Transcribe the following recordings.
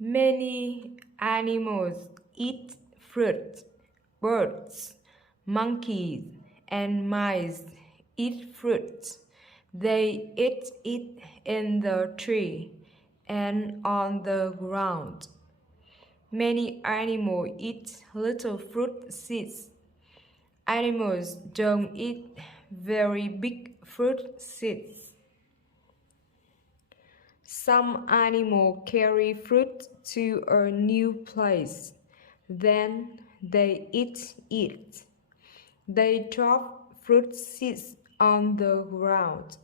Many animals eat fruit. Birds, monkeys, and mice eat fruit. They eat it in the tree and on the ground. Many animals eat little fruit seeds. Animals don't eat very big fruit seeds. Some animals carry fruit to a new place. Then they eat it. They drop fruit seeds on the ground.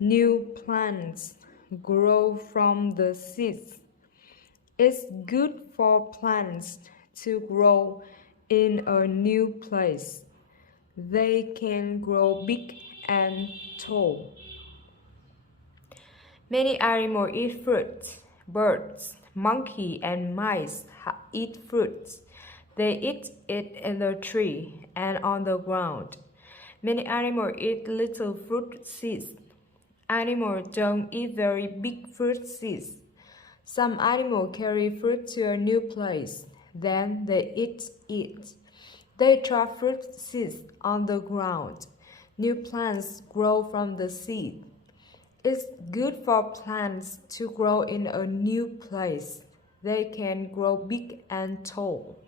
New plants grow from the seeds. It's good for plants to grow in a new place. They can grow big and tall. Many animals eat fruit. Birds, monkeys, and mice eat fruit. They eat it in the tree and on the ground. Many animals eat little fruit seeds. Animals don't eat very big fruit seeds. Some animals carry fruit to a new place. Then they eat it. They drop fruit seeds on the ground. New plants grow from the seed. It's good for plants to grow in a new place. They can grow big and tall.